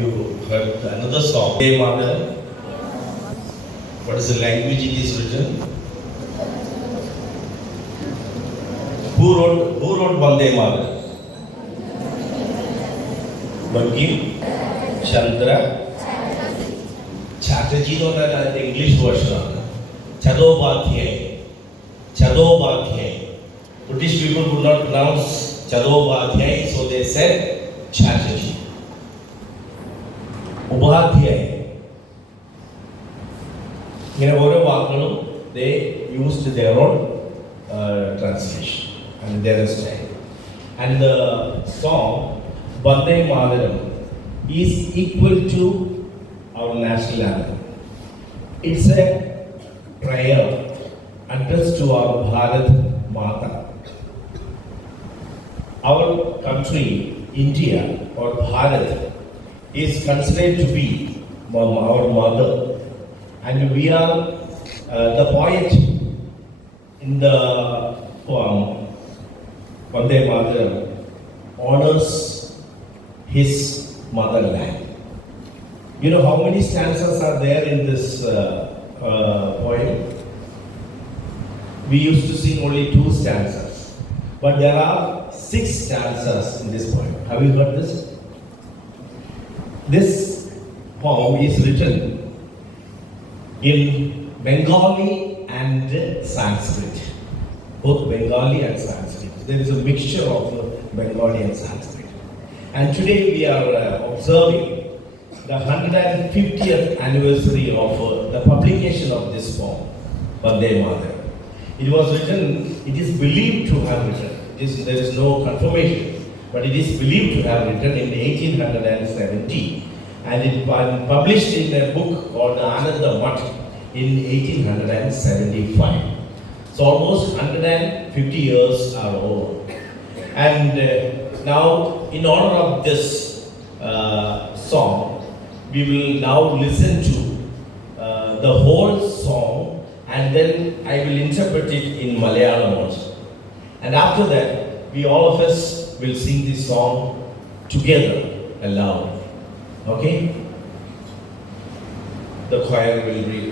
you heard another song? Hey Mother. What is the language it is written? Who wrote Vande Mother? Bankim Chandra Chatterjee എന്ന് പറഞ്ഞാൽ അതിൻ്റെ English വേർഷനാണ്. ചതോപാധ്യായ്. British people could not pronounce Chattopadhyay, so they said Chatterjee. Upadhyay. ഇങ്ങനെ ഓരോ വാക്കുകളും they used their own translation and their style. And the song Vande Mataram is equal to our national anthem. It's a prayer addressed to our Bharat Mata. Our country, India or Bharat, is considered to be our mother, and we are the poet in the poem Vande Mataram honors his motherland. You know how many stanzas are there in this poem? We used to sing only 2 stanzas, but there are 6 stanzas in this poem. Have you heard this? This poem is written in Bengali and Sanskrit, both Bengali and Sanskrit. There is a mixture of Bengali and Sanskrit. And today we are observing the 150th anniversary of the publication of this poem, Vande Mataram. It was written, it is believed to have written, there is no confirmation, but it is believed to have written in 1870, and it was published in a book called Ananda Math in 1875. So almost 150 years are over. And now, in honor of this song, we will now listen to the whole song, and then I will interpret it in Malayalam also. And after that, we all of us will sing this song together aloud. Okay? The choir will read.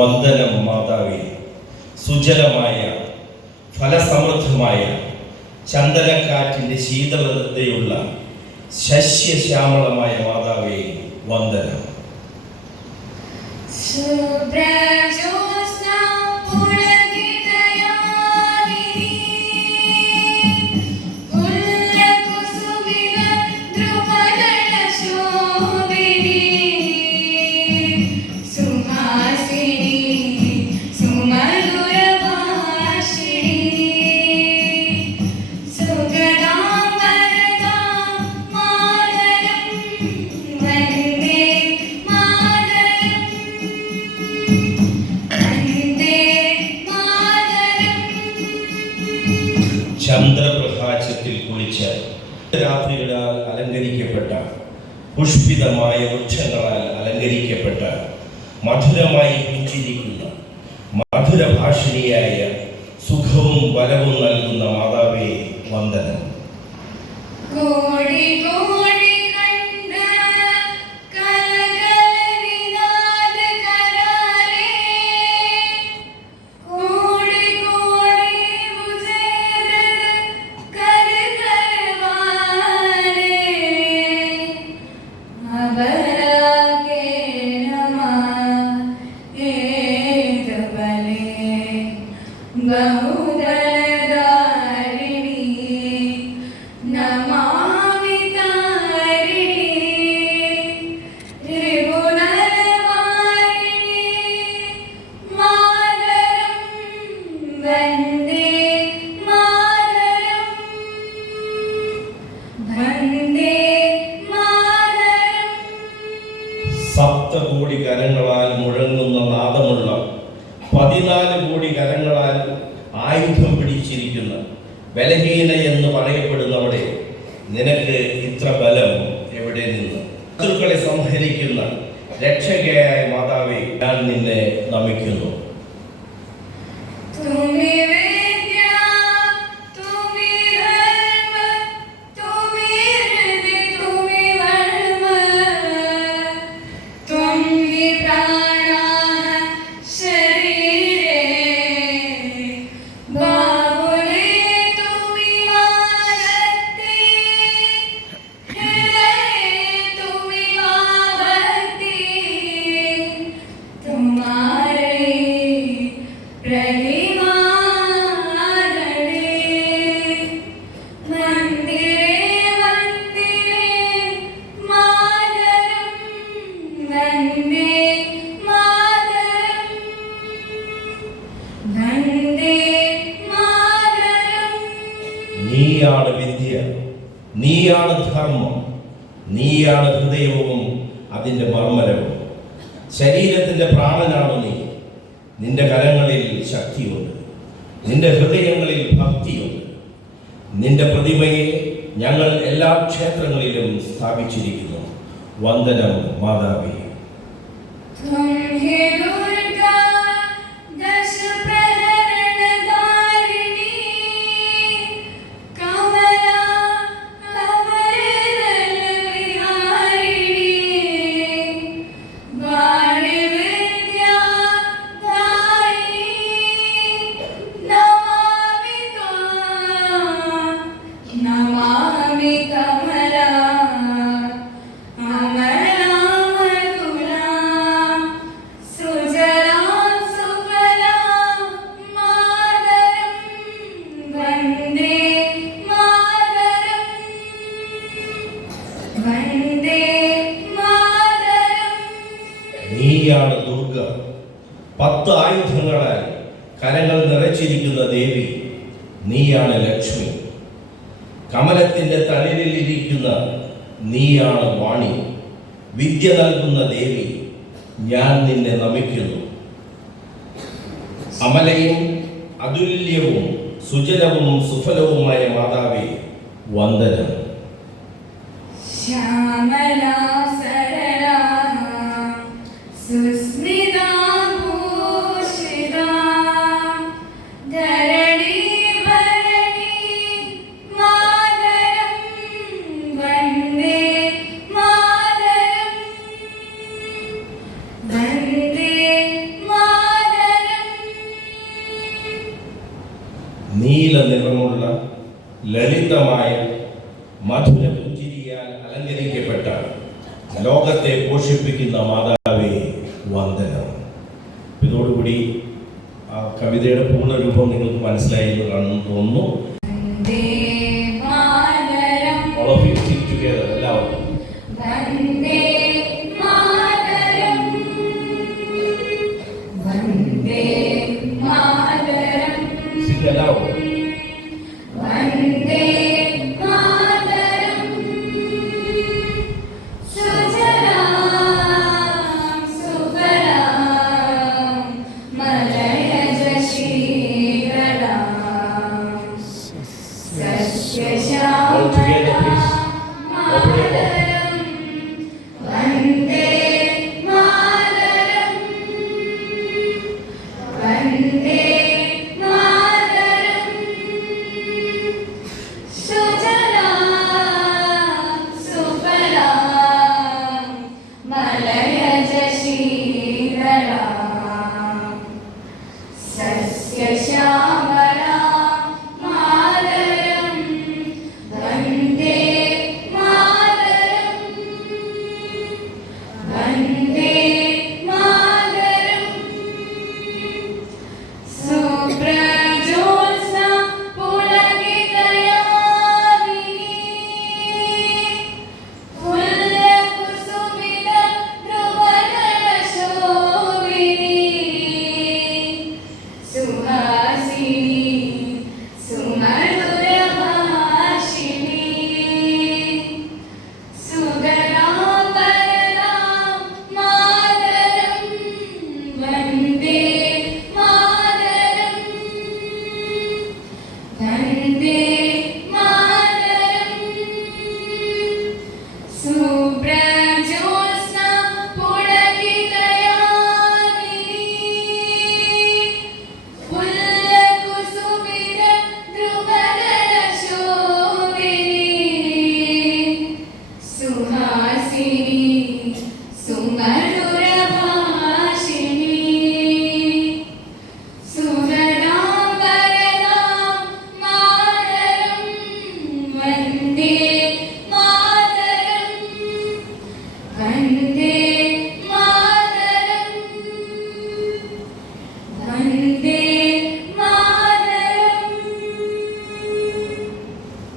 വന്ദനം മാതാവേ, സുജലമായ ഫലസമൃദ്ധമായ ചന്ദനക്കാറ്റിൻ്റെ ശീതളതയുള്ള ശസ്യശ്യാമളമായ മാതാവേ വന്ദനം. ചന്ദ്രപ്രകാശത്തിൽ കുളിച്ച് രാത്രികളാൽ അലങ്കരിക്കപ്പെട്ട പുഷ്പിതമായ വൃക്ഷങ്ങളാൽ അലങ്കരിക്കപ്പെട്ട മധുരമായി പുഞ്ചിരിക്കുന്ന മധുരഭാഷിണിയായ സുഖവും വരവും നൽകുന്ന മാതാവേ വന്ദനം. Bahudara ബലഹീന എന്ന് പറയപ്പെടുന്നവടെ നിനക്ക് ഇത്ര ബലം എവിടെ നിന്ന്? ശത്രുക്കളെ സംഹരിക്കുന്ന രക്ഷകയായ മാതാവേ, ഞാൻ നിന്നെ നമിക്കുന്നു. നീയാണ് വിദ്യ, നീയാണ് ധർമ്മം, നീയാണ് ഹൃദയവും അതിൻ്റെ മർമ്മരവും. ശരീരത്തിൻ്റെ പ്രാണനാണ് നീ. നിന്റെ കരങ്ങളിൽ ശക്തിയുണ്ട്, നിന്റെ ഹൃദയങ്ങളിൽ ഭക്തിയുണ്ട്. നിന്റെ പ്രതിമയെ ഞങ്ങൾ എല്ലാ ക്ഷേത്രങ്ങളിലും സ്ഥാപിച്ചിരിക്കുന്നു. വന്ദനം മാതാവേ. നീയാണ് ദുർഗ, 10 ആയുധങ്ങളാൽ കരങ്ങൾ നിറച്ചിരിക്കുന്ന ദേവി. നീയാണ് ലക്ഷ്മി, കമലത്തിൻ്റെ തളിരിൽ ഇരിക്കുന്ന നീയാണ് വാണി. വിദ്യ നൽകുന്ന ദേവി, ഞാൻ നിന്നെ നമിക്കുന്നു. അമലയും അതുല്യവും സുജലവും സുഫലവുമായ മാതാവേ, വന്ദനം. ശ്യാമലാ സരളാ സുസ്മിതാ ഭൂഷിതാ ധരണി ഭരണി മാതരം വന്ദേ മാതരം വന്ദേ മാതരം. നീല നിറമുള്ള ലളിതമായ മധുര പുഞ്ചിരിയാൽ അലങ്കരിക്കപ്പെട്ട ലോകത്തെ പോഷിപ്പിക്കുന്ന മാതാവേ, വന്ദനം. ഇതോടുകൂടി ആ കവിതയുടെ പൂർണ്ണരൂപം നിങ്ങൾക്ക് മനസ്സിലായി എന്ന് തോന്നുന്നു. All of you sing together, എല്ലാവരും. വന്ദേ മാതരം വന്ദേ മാതരം. Sing എല്ലാവരും. Vande Mataram സുജലാം സുഫലാം മലയജ ശീതളാം All together, please. Open your mouth. Vande Mataram Vande Mataram സുജലാം സുഫലാം മലയജ ശീതളാം സസ്യശ്യാമലാം Mataram Vande Mataram Vande Mataram സുപ്രജോത്സ്ന പുളകിതയാമിനി ഫുല്ലകുസുമിത ധ്രുവനയശോഭിനി Suhasini സുമധുരഭാഷിണി സുഗരാപരതാം Mataram Vande Mataram Vande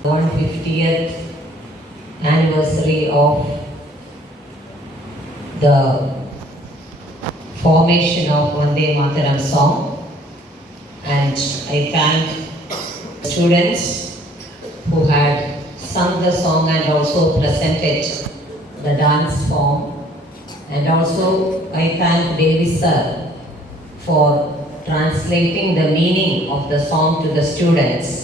150th anniversary of the formation of Vande Mataram song, and I thank students who had sung the song and also presented the dance form, and also I thank Devi sir for translating the meaning of the song to the students.